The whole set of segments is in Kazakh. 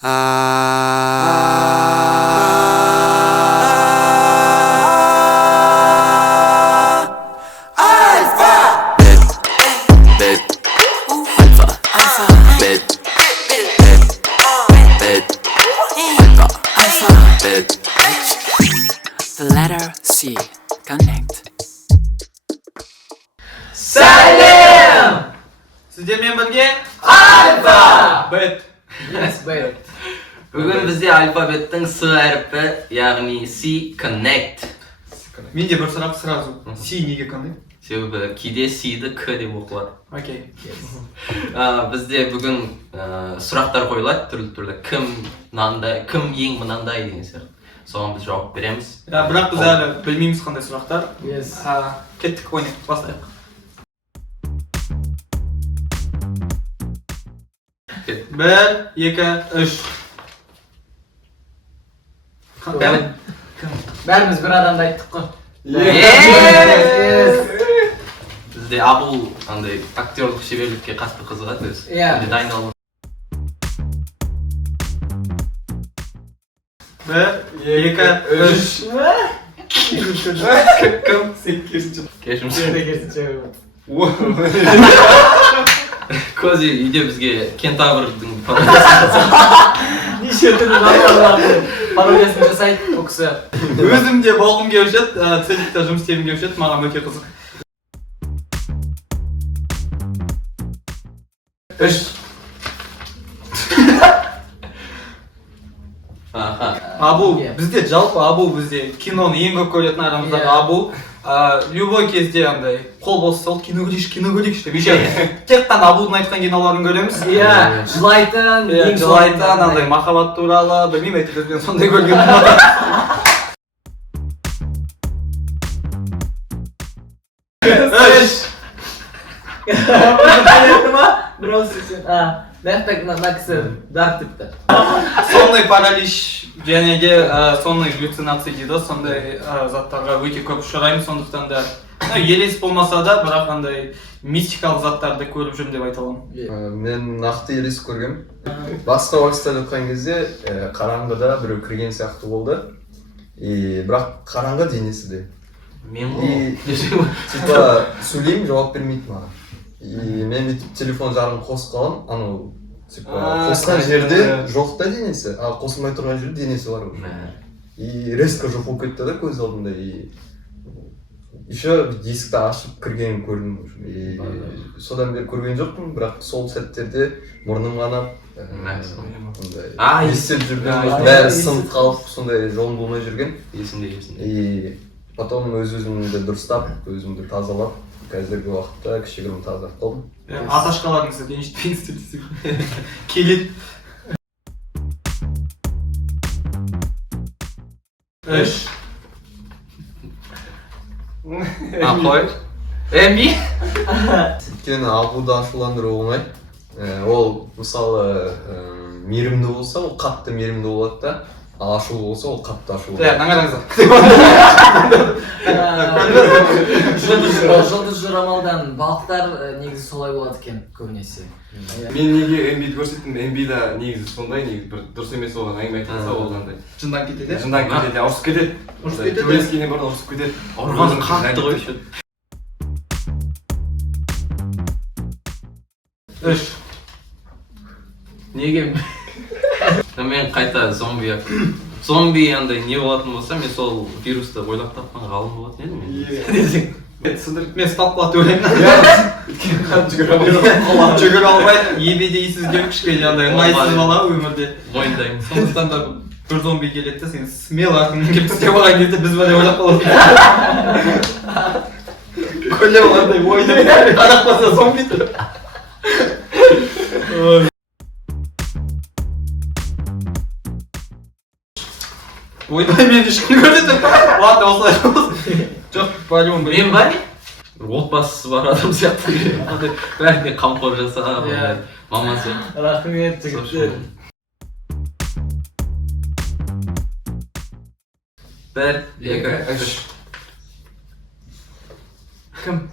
The letter C. Connect. Салем! Сіздермен бірге Альфа! бет. Yes, бет. Бүгін бізде алфавиттің С әріпі, яғни C Connect. Менде бір сұрақ сразу. Си неге қандай? Себебі кейде C'ді К деп оқылады. Окей. Бізде бүгін сұрақтар қойылады түрлі-түрлі. Кім мынандай, кім ең мынандай деген сияқты. Соған біз жауап береміз. Бірақ біз әлі білмейміз қандай сұрақтар. Yes. Кеттік ойнайық, бастайық. Бір, екі, үш. Бәріміз бір адамды айттық қой. Yes! Бізде Абыл андай актерлік шеберлікке қатты қызығады өзі. Иә. Дайындалып. Бір, екі, үш. Кім? Сен керісінше. Кешірім. Көзі үйде бізге кентаврдың Неше түрлі пародиясын жасайды бұл кісі. Өзім де болғым келіп жүреді, целикте жұмыс істегім келіп жүреді, маған өте қызық. Үш. Абу, бізде жалпы Абу бізде киноны ең көп көретін арамыздағы Абу. Любой кезде андай қол бос сол кино көрейікші деп. Еще тек қана Абудың айтқан киноларын көреміз. Иә, жылайтын, жылайтын, андай махаббат туралы, білмеймін әйтеуір мен сондай көрген ұнатады. Үш. Білетті ма? Бірау сексен. Дәқтак мына кісі дарк тіпті. Сондай паралич және де сондай галлюцинация дейді, сондай заттарға өте көп ұшыраймын, сондықтан да елес болмаса да, бірақ андай мистикалық заттарды көріп жүрмін деп айта аламын. Мен нақты елес көргем. Басқа уақытта жатқан кезде қараңғыда біреу кірген сияқты болды. Бірақ қараңғы денесі де. Мен ғой. Типа сөйлеймін, жауап бермейді маған. Мен бүйтіп телефон жағын қосып қалам, анау қосқан жерде жоқ та денесі, ал қосылмай тұрған жерде денесі бар. Резко жоқ болып кетті да көз алдында. Еще есікті ашып кіргенін көрдім. Содан бері көрген жоқпын, бірақ сол сәттерде мұрным қанап, естеп жүрген, бәрі сынып қалып, сондай жолым болмай жүрген. Есімде. Потом өз-өзімді дұрыстап, өзімді тазалап, қазіргі уақытта кішігірім таза болдым. Аташқаларыңызды ренжітпеңіз десең. Келеді. Үш. Қой. Әмби? Өйткені Абуды ашуландыру оңай. Ол мысалы мейірімді болса, ол қатты мейірімді болады да, ал ашулы болса, ол қатты ашулы болады. Жұлдыз жорамалдан балықтар негізі солай болады екен көбінесе. Мен неге Эмбиді көрсеттім, Эмбида негізі сондай, негізі бір дұрыс емес оған әңгіме айтқанса ол андай. Жындан кетеді? Жындан кетеді, ұрысып кетеді. Ұрысып кетеді? Төбелескеннен бұрын ұрысып кетеді. Ұрғаны қатты ғой шөт. Үш. Неге? Мен қайта зомби андай не болатын болса, мен сол вирусты ойлап тапқан ғалым болатын едім мен. Мен сталқылаты өлемін. Жүгір алмайды, ебедейсіз деп кішкене андай ыңғайсыз бала өмірде. Мойындаймын. Сондықтан да бір зомби келеді де, сен смело артыңнан келіп істеп алған кезде біз бәле ойлап қаласың. Көлем андай ойды қарап қалса зомби тұр. Ойбай, мен ешкім көрсетіп. Ладно, осылай болсын. Жоқ, по-любому Мен бар? Отбасысы бар адам сияқты. Бәріне қамқор жасап, мама сияқты. Рахмет жігіттер. Бір, екі, үш. Кім?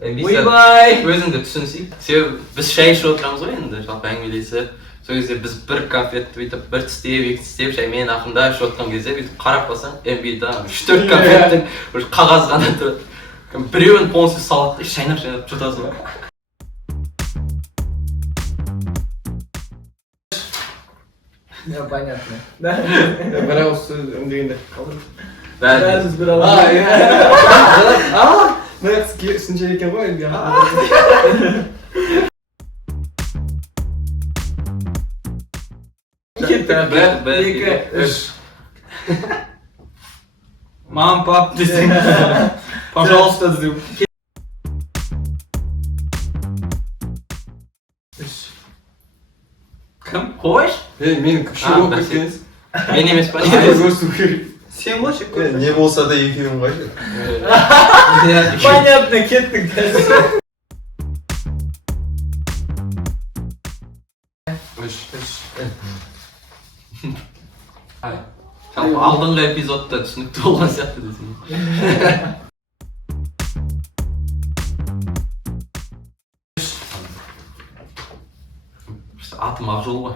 Ойбай! Өзіңді түсінсейік. Себебі біз шай ішіп отырамыз ғой енді, жалпы әңгімелесіп. сол кезде біз бір конфетті бүйтіп бір тістеп екі тістеп шаймен ақында ішіп отқан кезде бүйтіп қарап қалсаң MB'да 3-4 конфеттің уже қағаз ғана тұрады. Біреуін полностью салады да шайнап жұтасың. Понятно. бір ауыз сөз үндегенде қалдыр. Бәріміз бір ауыз. Мына сыншы екен ғой енді. Бір, екі, үш. Мам, пап десең, пожалуйста десең. Кім? Қойш? Мен күші болып кеткеніз. Мен емес па? Көрсу керек. Сен ғой шек Не болса да екеуің қайшы. Понятно, кеттік. Жалпы алдыңғы эпизодта түсінікті болған сияқты десең. Атым Ақжол ғой.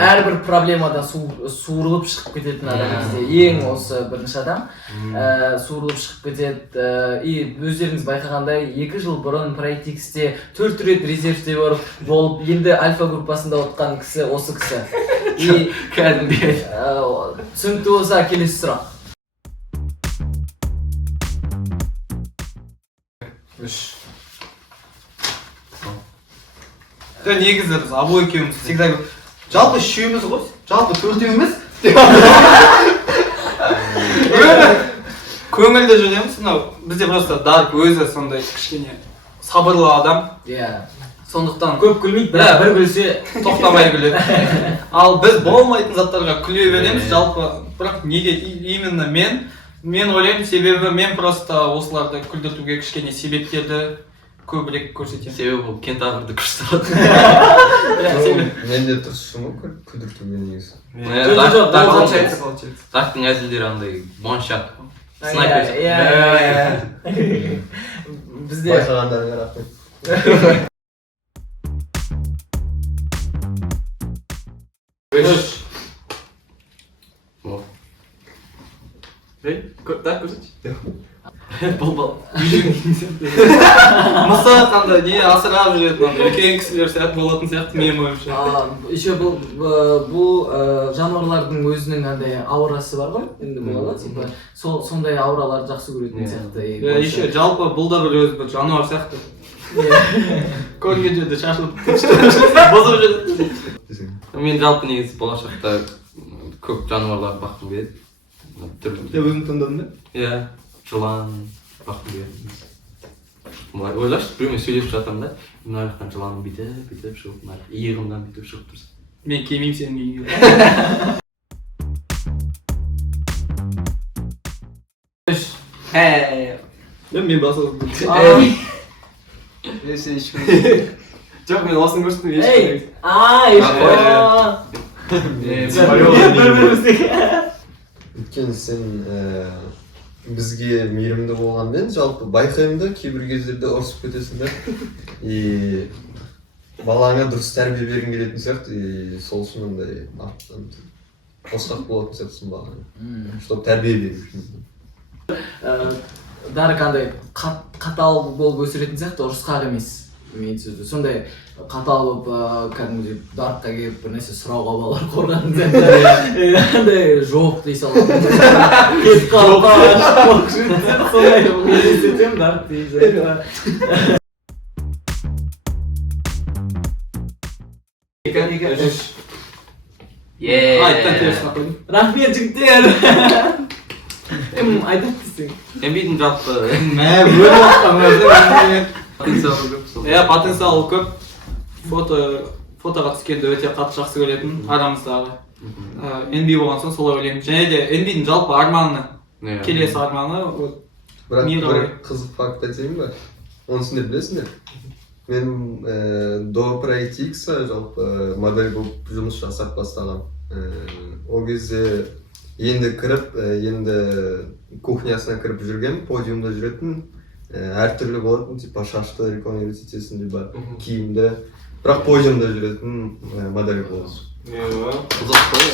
Әрбір проблемадан суырылып шығып кететін адам бізде. Ең осы бірінші адам суырылып шығып кетеді. И өздеріңіз байқағандай 2 жыл бұрын Practice-те 4 рет резервте болып, енді альфа группасында отқан кісі осы кісі. И Кәдімгі. түсінікті болса келесі сұрақ. Негізі біз абой екеуміз всегда жалпы үшеуміз ғой, жалпы төртеуміз. Көңілді жүреміз, бізде просто Дарк өзі сондай кішкене сабырлы адам. Сондықтан Көп күлмейді, бір күлсе тоқтамай күледі. Ал біз болмайтын заттарға күле береміз, жалпы бірақ неге именно мен ойлаймын, себебі мен просто осыларды күлдіртуге кішкене себептерді көбірек көрсетемін. Себебі бұл кентаврды күшті болады. Мен де тұрсым ғой күлдіртуге негізі. Дактың әзілдері андай моншат. бізде Байқағандарыңа рахмет. Так, көрсетші. Бұл. Мысалы қандай не асырап жүретін андай үлкен кісілер сияқты болатын сияқты менің ойымша. Еще бұл жануарлардың өзінің андай аурасы бар ғой, енді болады, типа сондай аураларды жақсы көретін сияқты. Еще жалпы бұл да бір өзі бір жануар сияқты. Көрген жерде шашылып бозып жүреді. Мен жалпы негізі болашақта көп жануарлар баққым келеді. Өзің таңдадың ба? Иә, жылан баққым келеді. Ойлашы, біреумен сөйлесіп жатырмын да, мына жақтан жыланым бүйтіп шығып, иығымнан бүйтіп шығып тұрсын. Мен келмеймін сенің үйіңе. Мен басып Жоқ, мен осыны көрсеттім, Өйткені сен бізге мейірімді болғанмен жалпы байқаймын да кейбір кездерде ұрысып кетесің да. И балаңа дұрыс тәрбие бергің келетін сияқты, и сол үшін андай қосқақ болатын сияқтысың балаңа. Чтоб тәрбие беру үшін. Дарк андай қатал болып өсіретін сияқты, ұрысқақ емес. Мен сөзді сондай қатал болып кәдімгідей Даркқа келіп бір нәрсе сұрауға балалар қорғанын андай жоқ дей салады. Кетіп қалып сондай елестетемін Дарк дейді. Айттан тересіне қойдым. Рахмет жігіттер. Айтады десең. MB'дің жалпы потенциалы көп. Потенциалы көп. Фотоға түскенді өте қатты жақсы көретін арамыздағы. NB болған соң солай ойлаймын. Және де NB'дің жалпы арманы, келесі арманы. Бірақ бір қызық факт айтайын ба? Оның үстінде білесіңдер. Мен до Practice жалпы модель болып жұмыс жасап бастаған. Ол кезде енді кіріп, енді кухнясына кіріп жүрген, подиумда жүретін, әртүрлі болатын, типа шашты реклама етесің, либо киімді. Бірақ пойызында жүретін модель болсын. Қызық қой.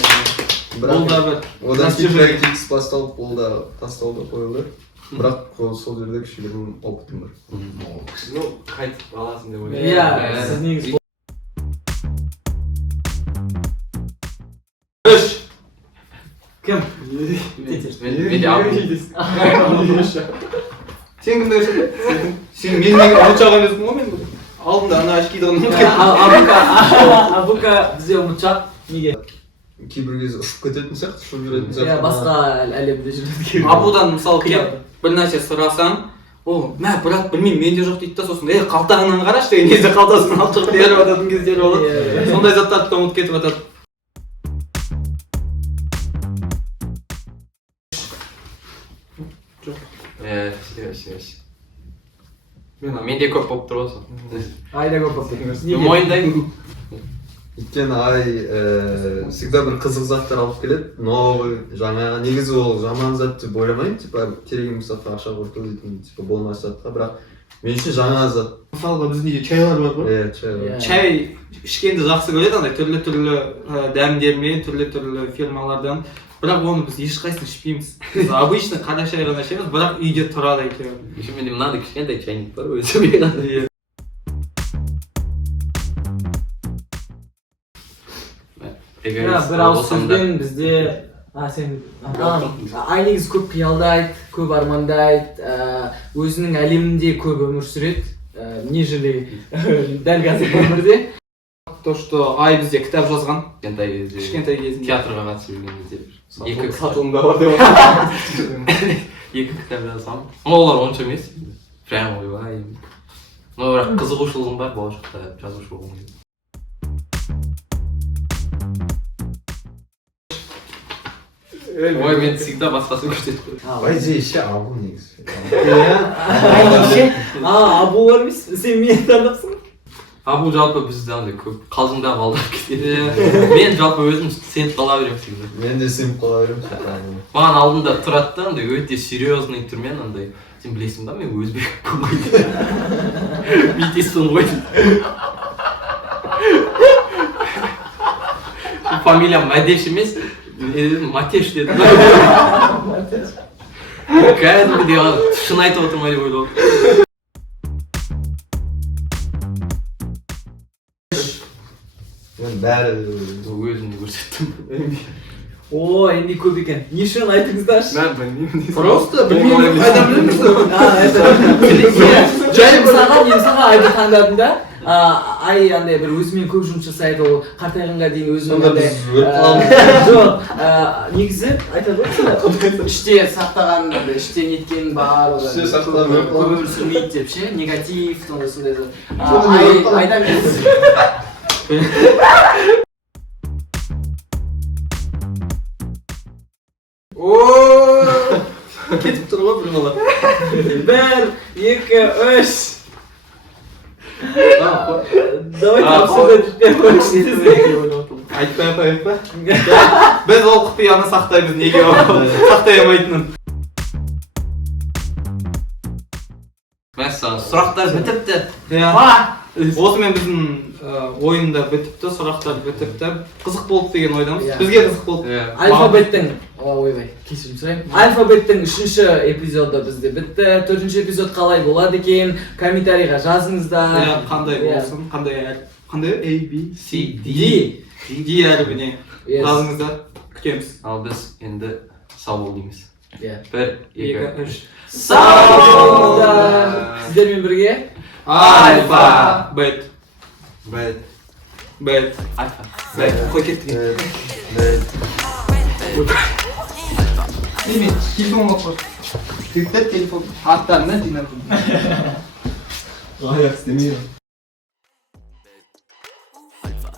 Ол да бір Одан кейін практикс басталып, ол да тасталды, қойылды. Бірақ сол жерде кішігірім опытым бар. Ну, қайтып аласың деп ойлаймын. Иә, сіз негізі кім? Мен де абу. Сен кімді көрсетесің? Сен менің ұмытшақ емеспін ғой мен. Алдында ана очкиді Абука бізде ұмытшақ. Неге? Кейбір кезде ұшып кететін сияқты, ұшып жүретін сияқты. Иә, басқа әлемде жүреді. Абудан мысалы келіп бір нәрсе сұрасаң, ол мә брат білмеймін менде жоқ дейді да, сосын қалтаңнан қарашы деген кезде қалтасынан алып шығып беріп жататын кездері болады. Сондай заттарды да ұмытып кетіп жатады. Менде көп болып тұр осы. Айда көп болып кетіңіз. Мойындаймын. Өйткені всегда бір қызық заттар алып келеді, новый, жаңа. Негізі ол жаман зат деп ойламаймын, типа керек емес затқа ақша құрту дейтін, типа болмас затқа, бірақ мен үшін жаңа зат. Мысалға бізде чайлар бар ғой. Иә, чай. Чай ішкенді жақсы көреді, андай түрлі дәмдермен, түрлі фирмалардан. Бірақ оны біз ешқайсысын ішпейміз. Біз обычно қара шай ғана ішеміз, бірақ үйде тұрады әйтеуір. Еще менде мынандай кішкентай чайник бар, өзі мен. Бір ауыз сөзбен бізде сен ай негізі көп қиялдайды, көп армандайды, өзінің әлемінде көп өмір сүреді, нежели дәл қазіргі өмірде. То, что ай бізде кітап жазған. Кішкентай кезінде театрға қатысып жүрген кезде Сатылымда бар деп екі кітап жазғам. Олар онша емес. Прямо ойбай. Но бірақ қызығушылығым бар болашақта жазушы болғым келеді. Ой, мен всегда басқасын көрсетіп көрдім. По идее, ше абу негізі. Абу бар емес, сен мені таңдапсың? Абу жалпы бізде андай көп қалжыңда қалдырып кетеді. Мен жалпы өзім сеніп қала беремін всегда. Мен де сеніп қала беремін. Маған алдында тұрады да андай өте серьезный түрмен андай сен білесің ба мен өзбекпін ғой дейді. Бүйтесің ғой дейді. Фамилиям Мәдеш емес, Матеш деді. Кәдімгідей шын айтып отыр ма деп ойлап. Мен бәрі өзімді көрсеттім. О, енді көп екен. Не үшін айтыңыздаршы? Мен білмеймін. Просто білмеймін, қайдан білеміз? Мен мысалға айды таңдадым да, ай андай бір өзімен көп жұмыс жасайды, ол қартайғанға дейін өзімен андай. Жоқ, негізі айтады ғой, іште сақтаған, іште неткен бар, көп өмір сүрмейді деп ше, негатив, сондай. Айда мен Кетіп тұр ғой бір бала. 1, 2, 3. Давай Айтпай. Біз ол құпияны сақтаймыз, неге сақтай алмайтынын. Мәссаған, сұрақтар бітіпті. Осымен біздің ойында бітіпті, сұрақтар бітіпті. Қызық болды деген ойдамыз. Бізге қызық болды. Алфабеттің, ойбай, кешірім сұрайын. Алфабеттің 3-ші эпизоды бізде бітті. 4-ші эпизод қалай болады екен? Комментарийға жазыңыздар. Қандай болсын, қандай A, B, C, D әрібіне жазыңыздар. Күтеміз. Ал біз енді сау бол дейміз. 1, 2, 3. Сау болыңыздар. Сіздермен бірге Альфа, бет. Альфа. Қой кеттік. Неме, телефонға қош. Тектер телефон аттарына жинап. Аяқ істемейді. Alpha,